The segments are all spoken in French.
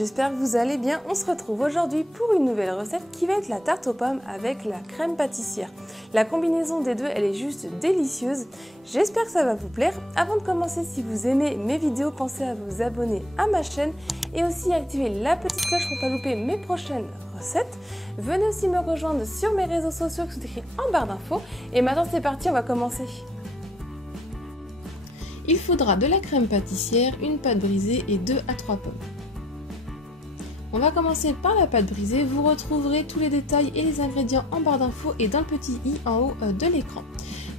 j'espère que vous allez bien. On se retrouve aujourd'hui pour une nouvelle recette qui va être la tarte aux pommes avec la crème pâtissière. La combinaison des deux, elle est juste délicieuse. J'espère que ça va vous plaire. Avant de commencer, si vous aimez mes vidéos, pensez à vous abonner à ma chaîne et aussi activer la petite cloche pour ne pas louper mes prochaines recettes. Venez aussi me rejoindre sur mes réseaux sociaux qui sont écrits en barre d'infos. Et maintenant c'est parti, on va commencer. Il faudra de la crème pâtissière, une pâte brisée et 2 à 3 pommes. On va commencer par la pâte brisée. Vous retrouverez tous les détails et les ingrédients en barre d'infos et dans le petit i en haut de l'écran.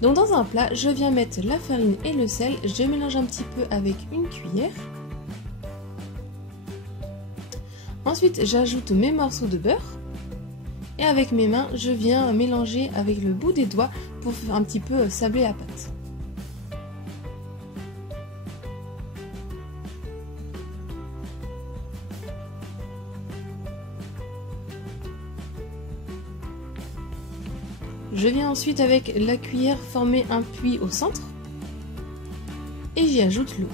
Donc dans un plat, je viens mettre la farine et le sel. Je mélange un petit peu avec une cuillère. Ensuite, j'ajoute mes morceaux de beurre. Et avec mes mains, je viens mélanger avec le bout des doigts pour faire un petit peu sabler la pâte. Je viens ensuite avec la cuillère former un puits au centre et j'y ajoute l'eau.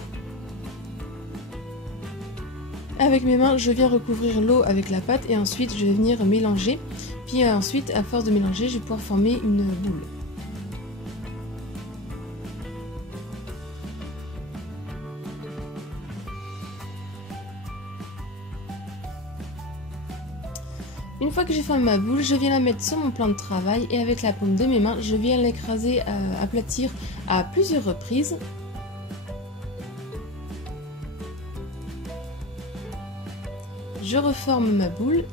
Avec mes mains, je viens recouvrir l'eau avec la pâte et ensuite je vais venir mélanger. Puis ensuite, à force de mélanger, je vais pouvoir former une boule. Une fois que j'ai formé ma boule, je viens la mettre sur mon plan de travail et avec la paume de mes mains, je viens l'écraser, aplatir à plusieurs reprises. Je reforme ma boule.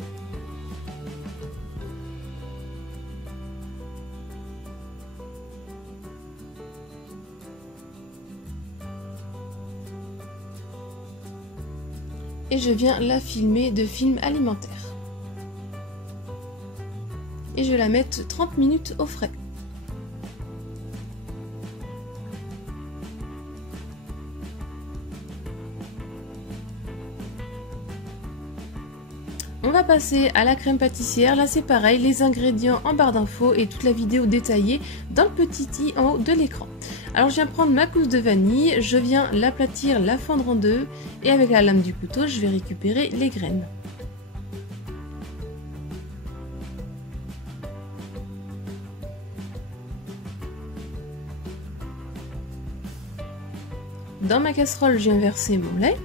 Et je viens la filmer de film alimentaire. Et je vais la mettre 30 minutes au frais. On va passer à la crème pâtissière. Là c'est pareil, les ingrédients en barre d'infos et toute la vidéo détaillée dans le petit i en haut de l'écran. Alors je viens prendre ma gousse de vanille, je viens l'aplatir, la fendre en deux et avec la lame du couteau je vais récupérer les graines. Dans ma casserole, je viens verser mon lait.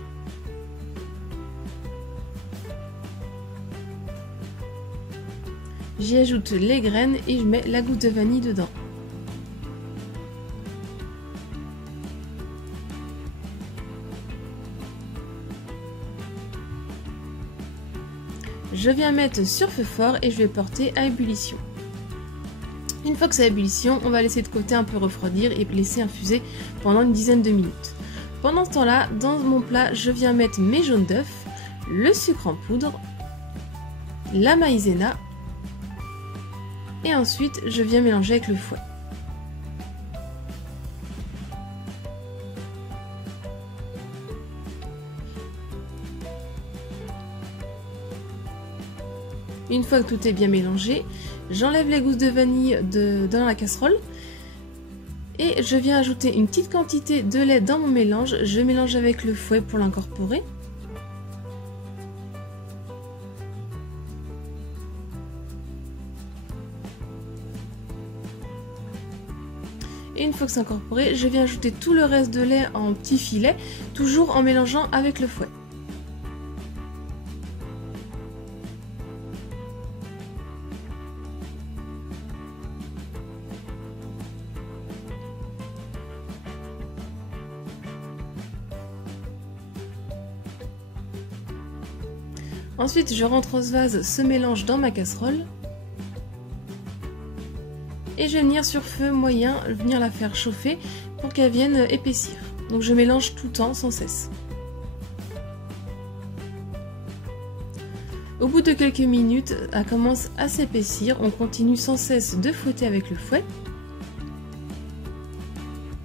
J'y ajoute les graines et je mets la gousse de vanille dedans. Je viens mettre sur feu fort et je vais porter à ébullition. Une fois que c'est à ébullition, on va laisser de côté un peu refroidir et laisser infuser pendant une dizaine de minutes. Pendant ce temps-là, dans mon plat, je viens mettre mes jaunes d'œufs, le sucre en poudre, la maïzena et ensuite je viens mélanger avec le fouet. Une fois que tout est bien mélangé, j'enlève les gousses de vanille dans la casserole et je viens ajouter une petite quantité de lait dans mon mélange. Je mélange avec le fouet pour l'incorporer. Et une fois que c'est incorporé, je viens ajouter tout le reste de lait en petits filets, toujours en mélangeant avec le fouet. Ensuite, je rentre ce mélange dans ma casserole et je vais venir sur feu moyen, venir la faire chauffer pour qu'elle vienne épaissir. Donc je mélange tout le temps sans cesse. Au bout de quelques minutes, elle commence à s'épaissir. On continue sans cesse de fouetter avec le fouet.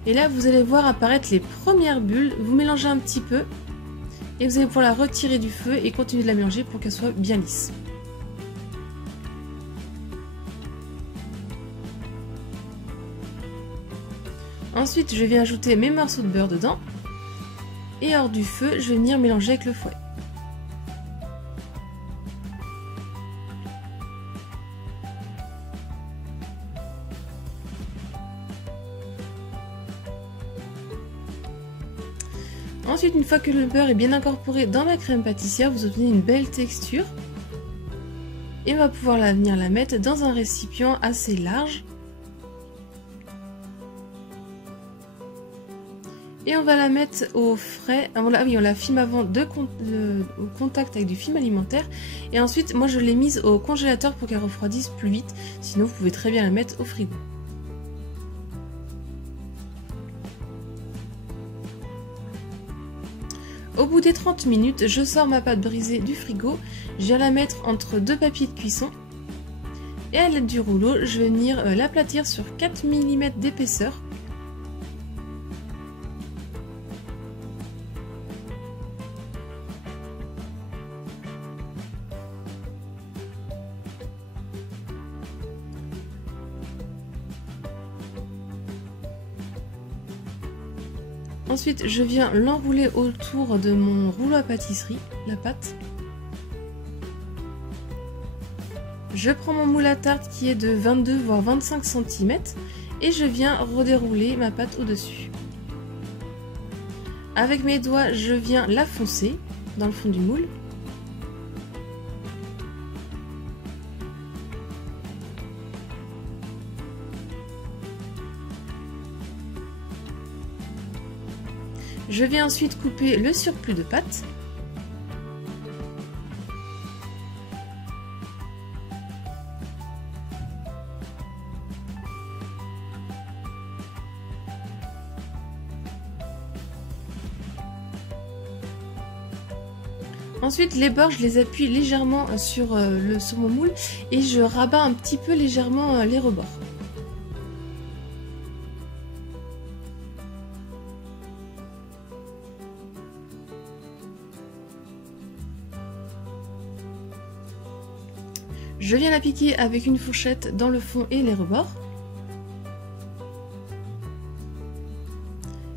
Et là, vous allez voir apparaître les premières bulles. Vous mélangez un petit peu. Et vous allez pouvoir la retirer du feu et continuer de la mélanger pour qu'elle soit bien lisse. Ensuite, je viens ajouter mes morceaux de beurre dedans. Et hors du feu, je vais venir mélanger avec le fouet. Ensuite, une fois que le beurre est bien incorporé dans ma crème pâtissière, vous obtenez une belle texture. Et on va pouvoir venir la mettre dans un récipient assez large. Et on va la mettre au frais, on la filme avant au contact avec du film alimentaire. Et ensuite, moi je l'ai mise au congélateur pour qu'elle refroidisse plus vite. Sinon, vous pouvez très bien la mettre au frigo. Au bout des 30 minutes, je sors ma pâte brisée du frigo. Je viens la mettre entre deux papiers de cuisson. Et à l'aide du rouleau, je vais venir l'aplatir sur 4 mm d'épaisseur. Ensuite, je viens l'enrouler autour de mon rouleau à pâtisserie, la pâte. Je prends mon moule à tarte qui est de 22 voire 25 cm et je viens redérouler ma pâte au-dessus. Avec mes doigts, je viens la foncer dans le fond du moule. Je viens ensuite couper le surplus de pâte. Ensuite, les bords, je les appuie légèrement sur mon moule et je rabats un petit peu légèrement les rebords. Je viens la piquer avec une fourchette dans le fond et les rebords.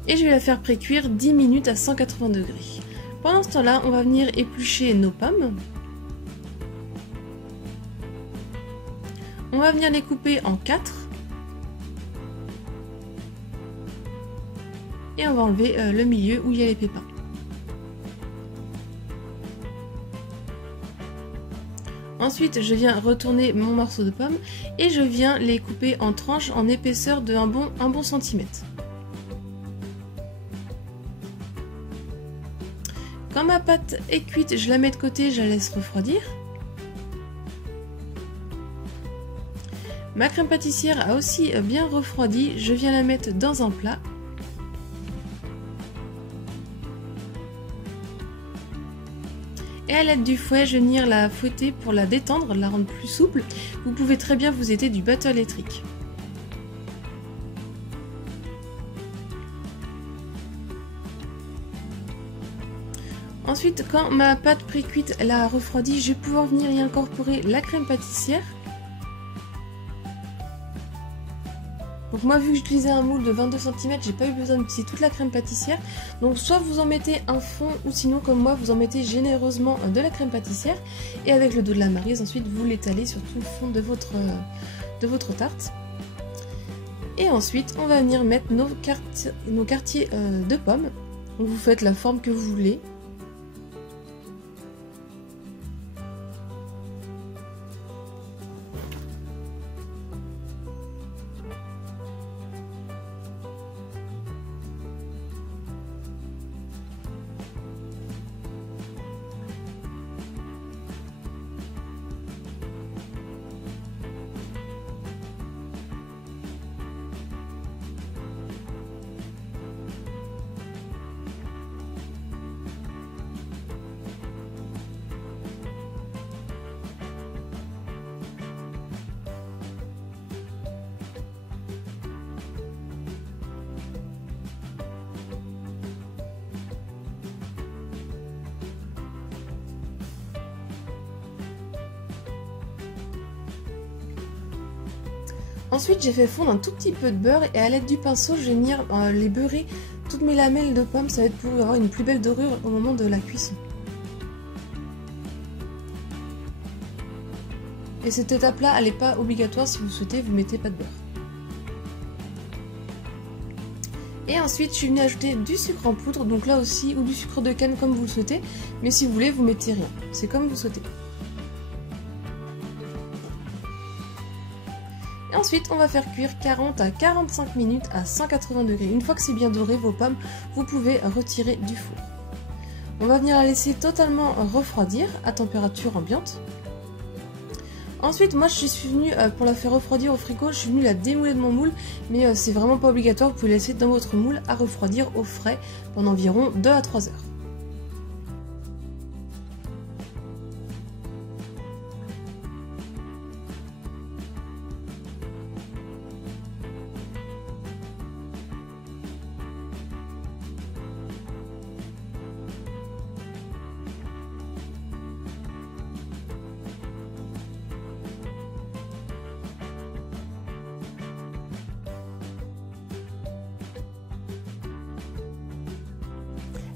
Et je vais la faire précuire 10 minutes à 180 degrés. Pendant ce temps-là, on va venir éplucher nos pommes. On va venir les couper en 4. Et on va enlever le milieu où il y a les pépins. Ensuite, je viens retourner mon morceau de pomme et je viens les couper en tranches en épaisseur de un bon centimètre. Quand ma pâte est cuite, je la mets de côté, je la laisse refroidir. Ma crème pâtissière a aussi bien refroidi, je viens la mettre dans un plat. Et à l'aide du fouet, je vais venir la fouetter pour la détendre, la rendre plus souple. Vous pouvez très bien vous aider du batteur électrique. Ensuite, quand ma pâte pré-cuite a refroidi, je vais pouvoir venir y incorporer la crème pâtissière. Donc moi, vu que j'utilisais un moule de 22 cm, j'ai pas eu besoin d'utiliser toute la crème pâtissière. Donc soit vous en mettez un fond, ou sinon comme moi, vous en mettez généreusement de la crème pâtissière. Et avec le dos de la maryse, ensuite vous l'étalez sur tout le fond de votre tarte. Et ensuite, on va venir mettre nos quartiers de pommes. Donc vous faites la forme que vous voulez. Ensuite, j'ai fait fondre un tout petit peu de beurre et à l'aide du pinceau, je vais venir les beurrer toutes mes lamelles de pommes. Ça va être pour avoir une plus belle dorure au moment de la cuisson. Et cette étape-là, elle n'est pas obligatoire. Si vous souhaitez, vous mettez pas de beurre. Et ensuite, je suis venue ajouter du sucre en poudre, donc là aussi, ou du sucre de canne comme vous le souhaitez. Mais si vous voulez, vous mettez rien. C'est comme vous souhaitez. Et ensuite, on va faire cuire 40 à 45 minutes à 180 degrés. Une fois que c'est bien doré, vos pommes, vous pouvez retirer du four. On va venir la laisser totalement refroidir à température ambiante. Ensuite, moi je suis venue, pour la faire refroidir au frigo, je suis venue la démouler de mon moule, mais c'est vraiment pas obligatoire, vous pouvez laisser dans votre moule à refroidir au frais pendant environ 2 à 3 heures.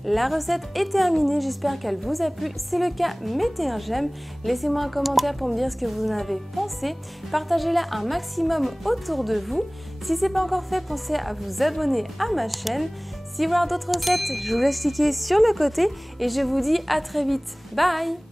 La recette est terminée, j'espère qu'elle vous a plu. Si c'est le cas, mettez un j'aime, laissez-moi un commentaire pour me dire ce que vous en avez pensé, partagez-la un maximum autour de vous. Si ce n'est pas encore fait, pensez à vous abonner à ma chaîne. Si vous voulez d'autres recettes, je vous laisse cliquer sur le côté et je vous dis à très vite. Bye!